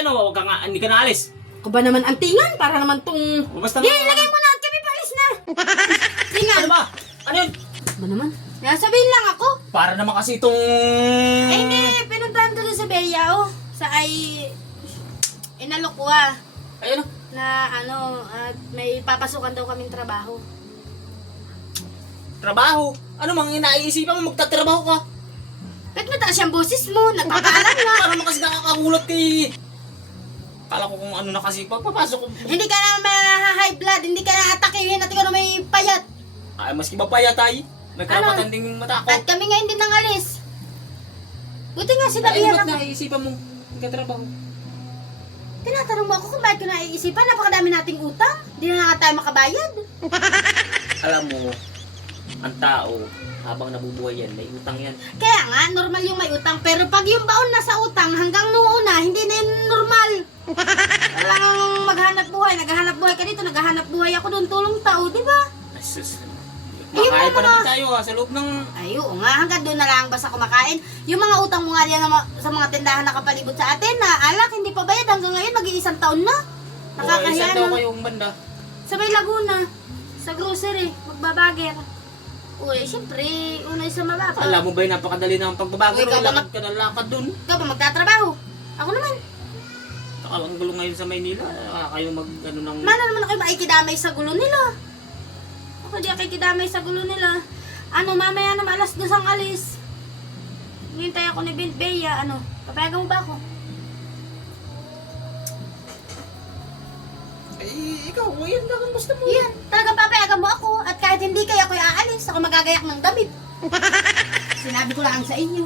ano, wag ka nga, hindi ka naalis. Ako ba naman antingan? Para naman tong... Basta Di, lagay mo na at kami paalis na. Tingan. Ano ba? Ano yun? Ba naman? Nasabihin lang ako. Para naman kasi itong... Eh, hindi. Pinuntahan ko doon sa Bella, oh. Sa ay... Inalokwa. Ay, ano? Na ano, at may papasukan daw kaming trabaho. Trabaho? Ano mang inaisipan mo, magtatrabaho ka? Ba't mataas yung boses mo? Nagpapaalam na. Para naman kasi nakakagulat kay... Kala ko kung ano na kasi, pagpapasok ko... Hindi ka na ma-high blood. Hindi ka na atakihin at ikaw na may payat. Ay, maski ba payat ay? May karapatan ding mata ko. At kami nga hindi nangalis. Buti nga Ay, sinabihan ba't ako. naisipan mo magtatrabaho? Tinatanong mo ako kung bakit ko naiisipan. Napakadami nating utang. Hindi na nga tayo makabayad. Alam mo, ang tao, habang nabubuhay yan, may utang yan. Kaya nga, normal yung may utang. Pero pag yung baon na sa utang, hanggang noong una, hindi na yun normal. Walang maghanap buhay. Naghahanap buhay ka dito, naghahanap buhay ako doon. Tulong tao, di ba? Ay, sus. Yung Makain pa mga- naman tayo sa loob ng... Ay, oo nga. Hanggang doon na lang basta kumakain. Yung mga utang mo nga diyan sa mga tindahan na kapalibot sa atin na alak, hindi pa bayad. Hanggang ngayon, mag-iisang taon na. Nakakahiya Isa daw na. kayong banda. Sa may Laguna, sa grocery, magbabager. Uy, siyempre, una sa mababa. Alam mo ba yung napakadali ng pagbabago? Uy, ikaw ba Lakad ka ng lakad dun. Ikaw ba magtatrabaho? Ako naman. Ang gulo ngayon sa Maynila. Kayo mag ano ng... Mana naman ako makikidamay sa gulo nila. Ako di ako kikidamay sa gulo nila. Ano, mamaya naman alas 2 ang alis. Hintay ako ni Bea, ano, papayagan mo ba ako? Eh, ikaw, yan lang ang gusto mo. Yan, talagang papayagan mo ako. At kahit hindi kayo ako'y aalis, ako magagayak ng damit. Sinabi ko lang sa inyo.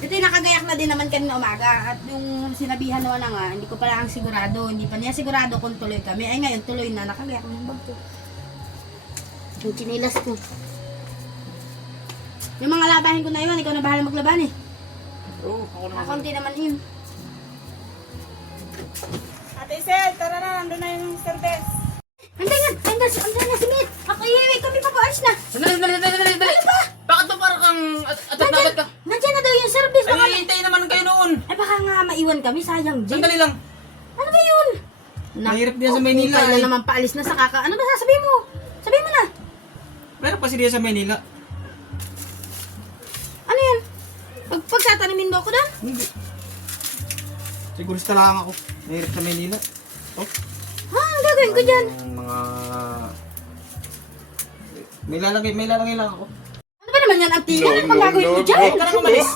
Ito yung nakagayak na din naman kanina umaga. At yung sinabihan naman na nga, hindi ko pala ang sigurado. Hindi pa niya sigurado kung tuloy kami. Ay ngayon, tuloy na. Nakagayak ng bag ko. Yung chinilas ko. Yung mga labahin ko na yun, ikaw na bahala maglaban eh. Oo, ako naman. Kakunti naman yun. Ate Isel, tara na, nandun na yung service. Anday nga si Mit. Ako iiwi kami papaalis na. Dali. Ano ba? Bakit ba parang kang atat na atat ka? Nandiyan na daw yung service. Baka, Ay, hintayin naman kayo noon. ay baka nga maiwan kami, sayang Jen. Sandali lang. Ano ba yun? Mahirap din sa Maynila, Kailan eh. naman paalis na sa kaka. Ano ba sasabihin mo? Sabihin mo na. Meron pa sila sa Maynila. Ano yan? Pagtatanimin mo ako doon? Hindi. Sigurista lang ako. Mahirap sa Maynila. Oh. Ha? Ang gagawin ko dyan? Ang mga... May lalagay lang ako. Ano ba naman yan, Auntie? Ano bang gagawin ko dyan? Huwag ka nang umalis.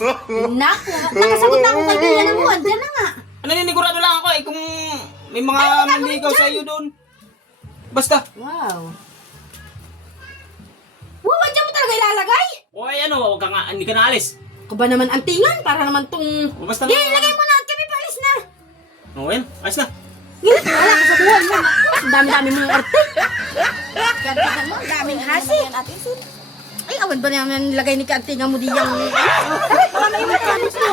Naku, nakasagot na ako kay Bea na mo. Andyan na nga. Ano, ninigurado lang ako eh kung may mga Ay, ano manligaw gagawin sa iyo doon. Basta. Wow. Wow, andyan mo talaga ilalagay? Oy, ano, wag ka nga, hindi ka naalis. Ako ba naman antingan? Para naman tong... O, basta Di, lagay mo na at kami paalis na. O, yan, ayos na. Wala ka sa buwan mo. Ang dami-dami mong arte. Kantingan mo, ang daming hasi. Ay, awan ba naman nilagay ni kantingan mo diyang... Ay, baka may makanos mo.